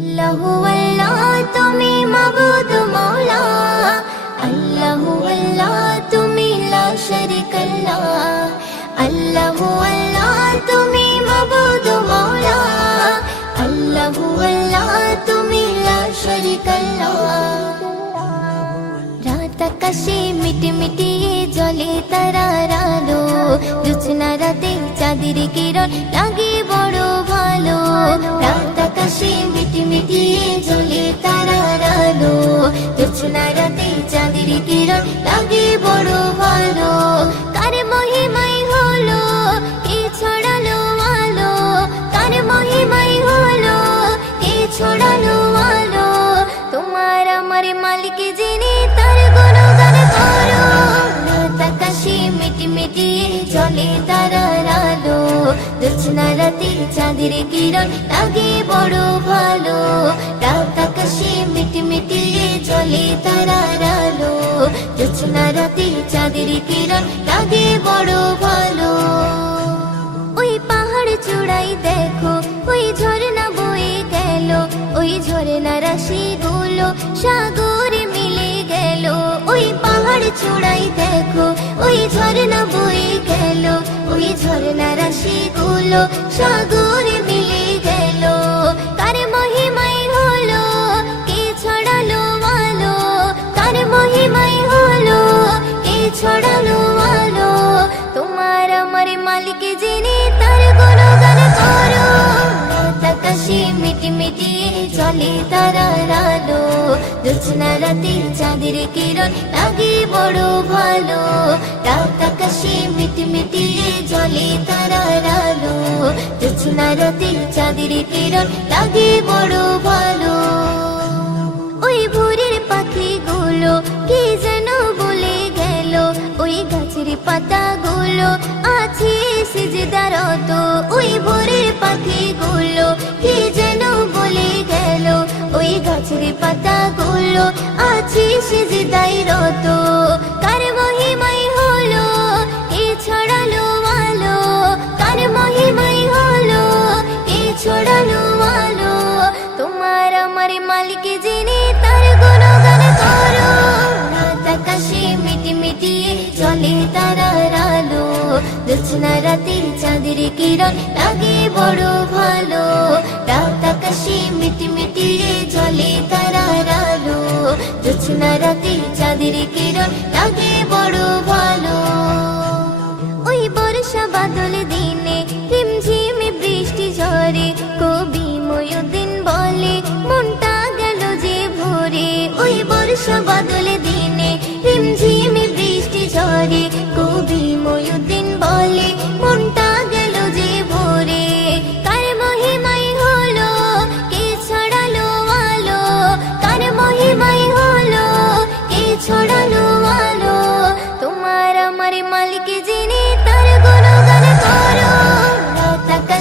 আল্লাহু আল্লাহ, তুমি মাবুদ মৌলা আল্লাহু আল্লাহ, তুমি লা শারিকাল্লাহ। আল্লাহু আল্লাহ, তুমি মাবুদ মৌলা আল্লাহু আল্লাহ, তুমি লা মিটিয়ে জলে তারার আলো। জোছনা রাতে চাঁদের কিরণ লাগে বড় ভালো। রাত আকাশে মিটি মিটিয়ে জলে তারার আলো জোছনা রাতে চাঁদের কিরণ লাগে বড় ভালো। কার মহিমাই হলো, কে ছড়ালো আলো? কার মহিমাই হলো, কে ছড়ালো আলো? তোমার আমার মালিক যিনি, তার গুণগান করো। আকাশে মিটি মিটি জলে তারার আলো জোছনা রাতে চাঁদের কিরণ লাগে বড় ভালো। রাত আকাশে মিটি মিটি জলে তারার আলো জোছনা রাতে চাঁদের কিরণ লাগে বড় ভালো। ওই পাহাড় চূড়াই দেখো, ওই ঝর্ণা বয়ে গেল। ওই ঝর্ণা রাশি গুলো সাগরে মিলে গেল। পাহাড় চূড়াই দেখো, ওই ঝর্ণা বয়ে গেল, ওই ঝর্ণা রাশি গুলো সাগরে মিলে গেল। কার মহিমাই হলো কে ছড়ালো আলো কার মহিমাই হলো কে ছড়ালো আলো। তোমার আমার মালিক যিনি, তার গুণগান করো। রাত মিটি মিটি চলে তারার রাতে চাঁদের কিরণ লাগে বড় ভালো রাত আকাশে মিটি মিটি চলে তারার আলো চাঁদের কিরণ লাগে বড় ভালো ওই ভোরের পাখিগুলো কি যেন বলে গেল ওই গাছের পাতাগুলো আছে সিজদারত ওই ভোরের পাখিগুলো কি যেন গাছের পাতাগুলো, আছে সিজদাই রত। কার মহিমাই হলো, কে ছড়ালো আলো? কার মহিমাই হলো, কে ছড়ালো আলো? তোমার আমার মালিক যিনি, তার গুণগান করো। আকাশে মিটি মিটি চলে তারার আলো। জোছনা রাতে চাঁদের কিরণ, লাগে বড় ভালো। রাত আকাশে মিটি মিটি চলে তারারালো। জোছনা রাতে চাঁদের কিরণ লাগে বড় ভালো। ওই বর্ষা বাদল দিনে রিমঝিমে বৃষ্টি ঝরে, কবি ময়ুদ্দিন বলে, মনটা গেল যে ভোরে। ওই বর্ষা বাদল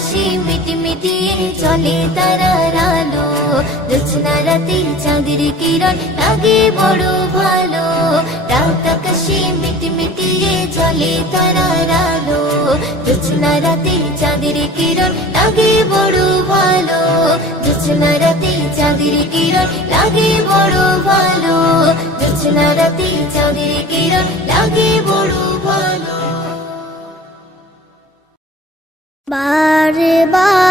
রাত আকাশে মিটি মিটি চলে তারার আলো জোছনা রাতে চাঁদের কিরণ লাগে বড় ভালো। রাত আকাশে মিটি মিটি চলে তারার আলো জোছনা রাতে চাঁদের কিরণ লাগে বড় ভালো। জোছনা রাতে চাঁদের কিরণ লাগে বড় ভালো। জোছনা রাতে চাঁদের কিরণ লাগে বড় ভালো। বারে বারে ভাবি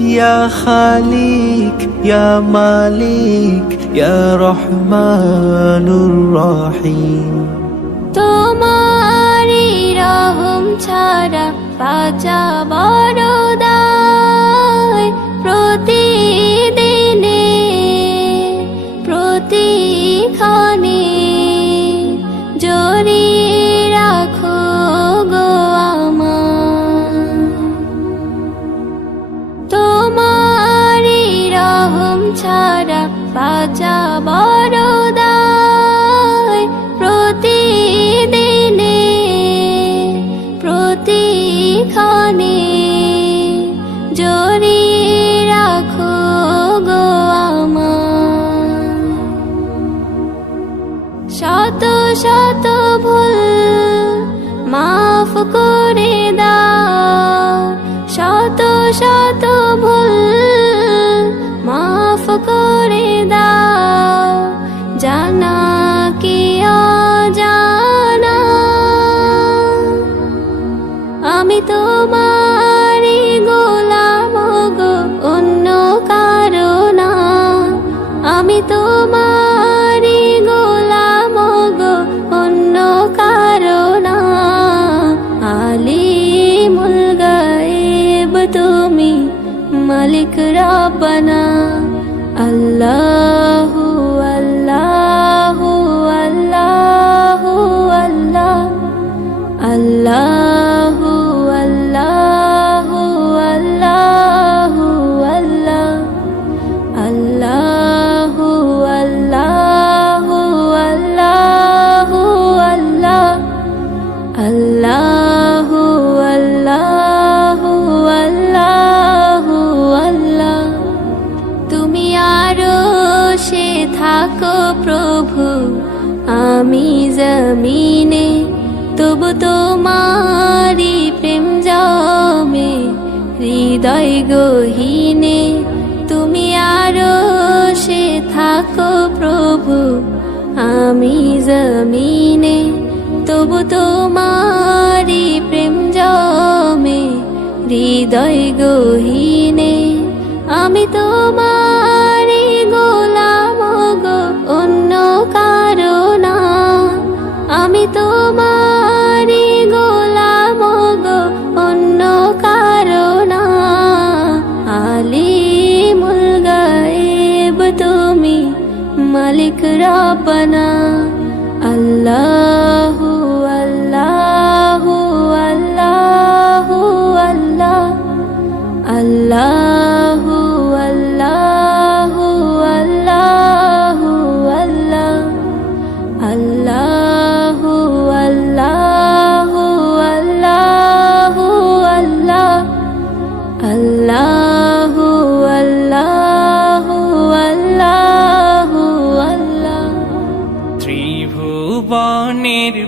ইয়া খালিক ইয়া মালিক ইয়া রহমানুর রহিম তোমার রহম ছাড়া বাজা বড় প্রতি ছাড়া বাজাবা अपना তবু তোমারি প্রেম জমে, হৃদয় গহীনে। আমি তোমারি গোলাম গো, অন্য কারণা আমি তোমারি গোলাম গো, অন্য কারণা আলিমুল গায়েব তুমি মালিক রাব্বানা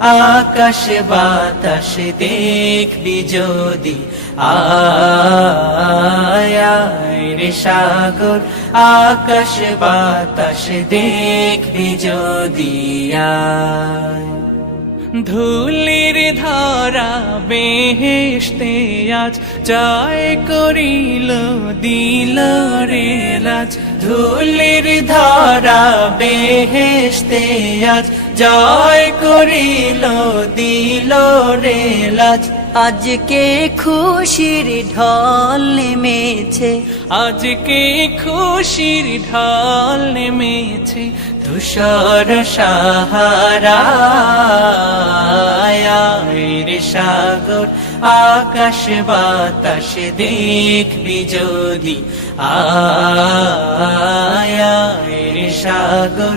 আকাশ বাতাস দেখবি যদি। রে সাগর, আকাশ বাতাস দেখবি যদি। ধুলির ধরা বেহেশতে আজ জয় করিল দিল রে লাজ ধুলির ধরা বেহেশতে আজ জয় করিল দিল রে লাজ। আজকে খুশির ঢল নেমেছে। আজকে খুশির ঢল নেমেছে তুষার সাহারা সাগর আকাশ বাতাস দেখবি যদি। আয় সাগর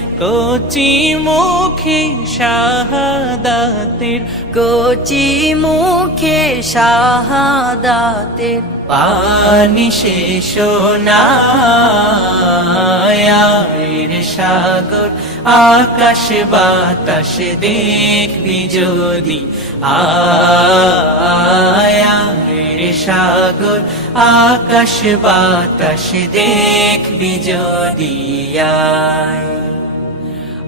কচি মুখে শাহাদাতের, কচি মুখে শাহাদাতের পানি শেষ রে সাগর আকাশ বাতাস দেখবি যদি। আয় রে সাগর আকাশ বাতাস দেখবি যদি, আয়।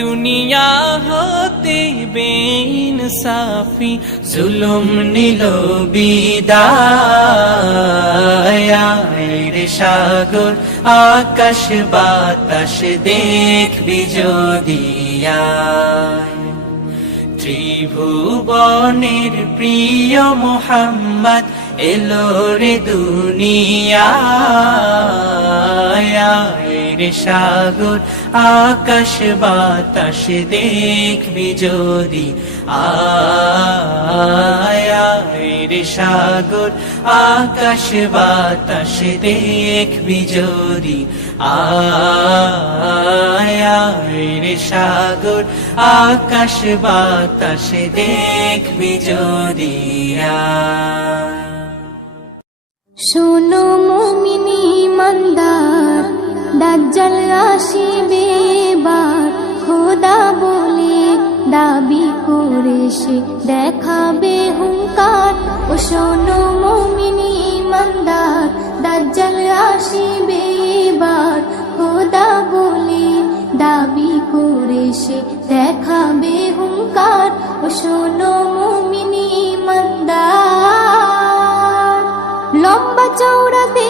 দুনিয়া হতে বেইনসাফি, জুলুম নিল বিদায় রে সাগর, আকাশ বাতাস দেখবি যদি আয়। ত্রিভুবনের প্রিয় মোহাম্মদ এলো রে দুনিয়ায় রে সাগর, আকাশ বাতাস দেখবি যদি। আয় রে সাগর, আকাশ বাতাস দেখবি যদি। আয় রে সাগর, আকাশ বাতাস দেখবি যদি। আয়। শোনো মুমিনি মন্দার দাজ্জাল আসিবে বার খোদা বলে দাবি করে সে দেখাবে হুঙ্কার। ও শোনো মমিনী মন্দার দাজ্জাল আসিবে বার খোদা বলে দাবি করে সে দেখাবে হুঙ্কার। ও শোনো মমিনী মন্দার লম্বা চৌড়াতে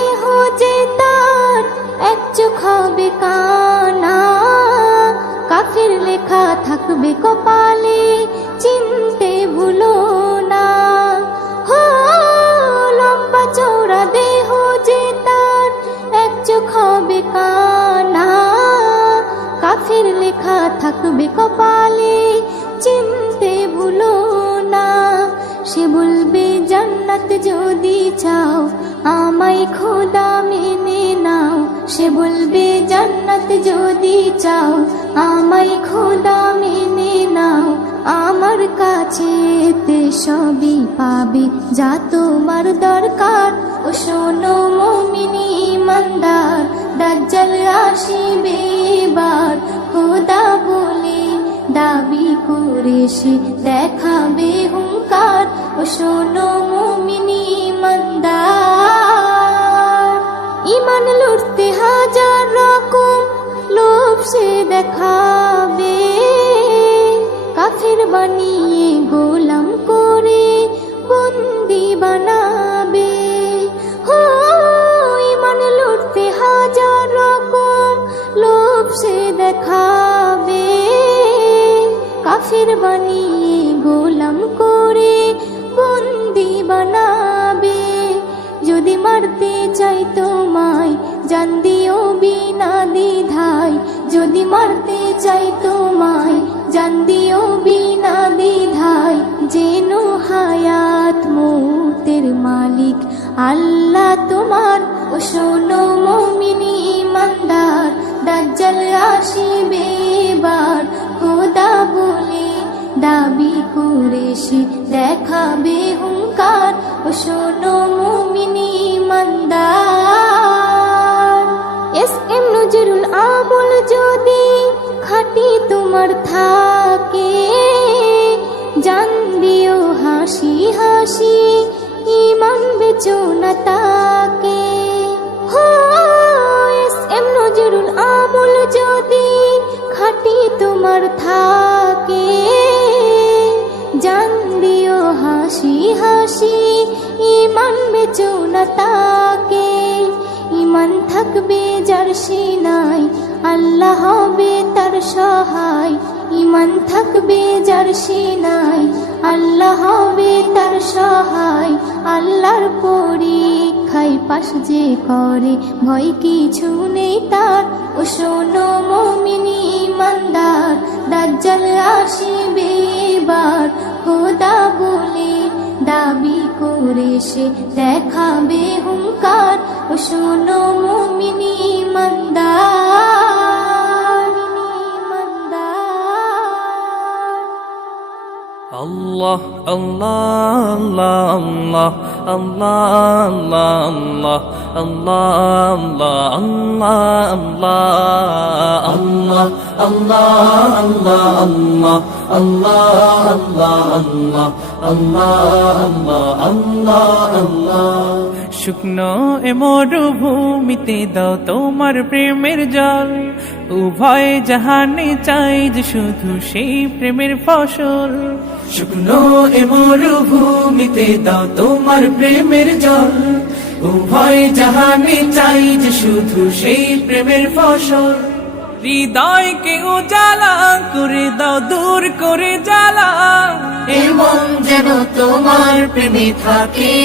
থাকবে কপালে চিনতে ভুলো না। হো, লম্বা চৌড়া দেহ যে তার, এক চোখ হবে কানা। কাফের লেখা থাকবে কপালে চিনতে ভুলো না। সে বলবে, জান্নাত যদি চাও, আমায় খোদা মেনে নাও। সে বলবে, জান্নাত যদি চাও আমায় খোদা মেনে নাও, আমার কাছে তে সবই পাবে। যা তোমার দরকার, ও শোনো মমিনী মন্দার দাজ্জাল আসিবে এবার। খোদা বলে দাবি করে সে দেখাবে হুঙ্কার, ও শোনো মুমিনি মন্দার ইমান লোভ সে দেখাবে, কাফের বানিয়ে গোলাম করে বন্দি বানাবে। হো, ইমান লুটতে হাজার রকম লোভ সে দেখাবে। কাফের বানিয়ে গোলাম করে বন্দি বানাবে। যদি মারতে চাই তোমায়, জান দিও বিনা দ্বিধায়। মারতে চাই তোমায়, জান দিও বিনা দ্বিধায়, যেন হায়াত মৌতের মালিক আল্লাহ তোমার। ও শোনো মমিনী ইমানদার দাজ্জাল আসিবে এবার। খোদা বলে দাবি করে সে দেখাবে হুঙ্কার। ও শোনো মুমিনি মন্দার খাটি তোমার থাকে, জান দিও হাসি হাসি, ইমান বেচো না তাকে। যদি তোমার থাকে, জান দিও হাসি হাসি, ইমান বেচো না তাকে। ইমান থাকবে যার সিনাই আল্লাহ হবে তার সহায় ইমান থাকবে যার সিনাই আল্লাহ হবে তার সহায়, আল্লাহর পরীক্ষায় পাশ যে করে, ভয় কিছু নেই তার। ও শোনো মমিনী ইমানদার দাজ্জাল আসিবে এবার, খোদা বলে দাবি করে সে দেখাবে হুঙ্কার ও শোনো মুমিনি ইমানদার Allah, Allah, Allah, Allah, Allah, Allah, Allah, Allah, Allah, Allah, Allah, Allah, Allah, Allah, Allah, Allah, Allah. শুকনো এ মরুভূমিতে দাও তোমার প্রেমের জল উভয় জাহানে চাই যে শুধু সেই প্রেমের ফসল শুকনো এ মরুভূমিতে দাও তোমার প্রেমের জল। উভয় জাহানে চাই যে শুধু সেই প্রেমের ফসল। হৃদয়কে উজালা করে দাও দূর করে জ্বালা। এমন যেন তোমার প্রেমে থাকে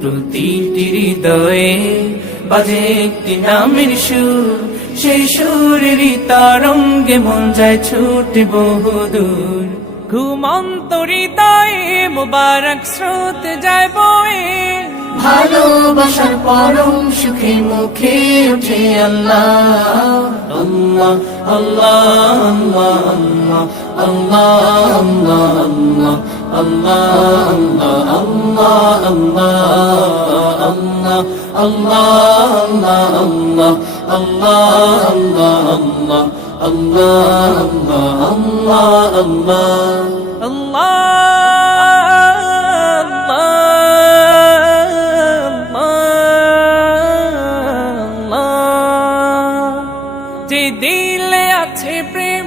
প্রতিটি হৃদয়ে বাজে একটি নামের সুর। সেই সুরেরই তরঙ্গে মন যায় ছুটে বহুদূর। ঘুমন্ত হৃদয়ে মোবারক স্রোত যায় বয়ে। ভালোবাসার পরম সুখে মুখে উঠে আল্লাহ। আল্লাহ আল্লাহ আল্লাহ আল্লাহ। দিলে আছে প্রেম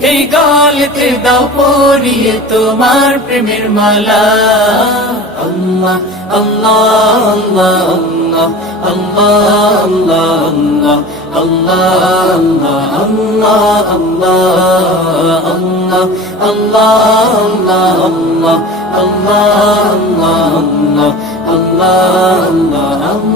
এই গলেতে দাও পরিয়ে তোমার প্রেমের মালা আল্লাহ আল্লাহ আল্লাহ আল্লাহ আল্লাহ আল্লাহ আল্লাহ আল্লাহ আল্লাহ আল্লাহ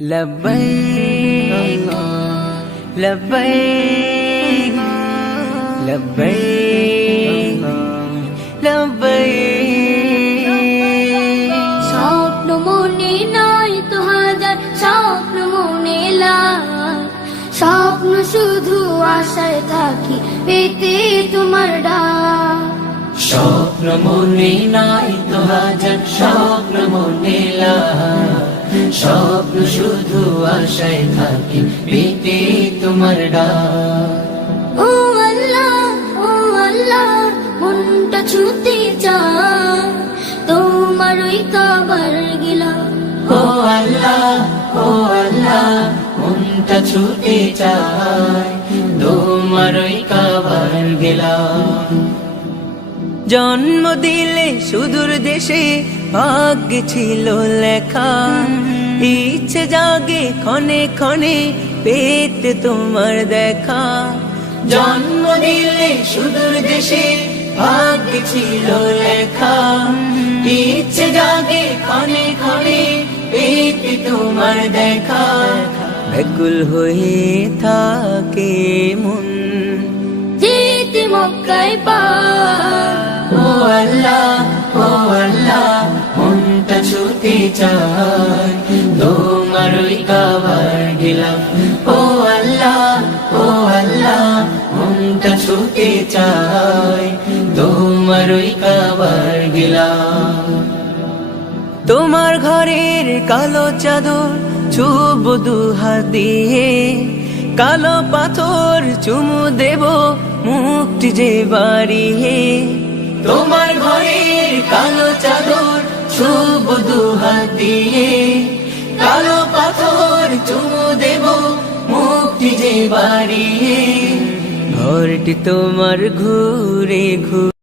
لبيك لبيك لبيك لبيك স্বপ্ন শুধু আশায় থাকি পেতে তোমার ডাক। স্বপ্ন মনে নাই তো হাজার স্বপ্ন মনে স্বপ্ন শুধু আশায় থাকি পেতে তোমার ডাক। ও আল্লাহ ও আল্লাহ মনটা ছুতে চায় তোমার ওই কাবার গিলা ও আল্লাহ ও আল্লাহ মনটা ছুতে ওই কাবার গেলাম। জন্ম দিলে সুদূর দেশে ভাগ্য ছিল লেখা। ইচ্ছে জাগে ক্ষণে ক্ষণে পেতে তোমার দেখা। জন্ম দিলে সুদূর দেশে ভাগ্য ছিল লেখা। ইচ্ছে জাগে ক্ষণে ক্ষণে পেতে তোমার দেখা। ব্যাকুল হয়ে থাকে মন। যেতে মক্কায় পা। ও আল্লাহ ও আল্লাহ মনটা ছুতে চায়। তোমার ওই কাবার গেলাম ও আল্লাহ ও আল্লাহ মনটা ছুতে চায়। তোমার ওই কাবার গেলাম তোমার ঘরের কালো চাদর চুব দুহাত দিয়ে, কালো পাথর চুমু দেব মুক্তি যে বাড়িয়ে। তোমার ঘরের কালো চাদর শুভ দুহাত দিয়ে, কালো পাথর চুমু দেব মুক্তি যে বাড়িয়ে। ঘরটি তোমার ঘুরে ঘুরে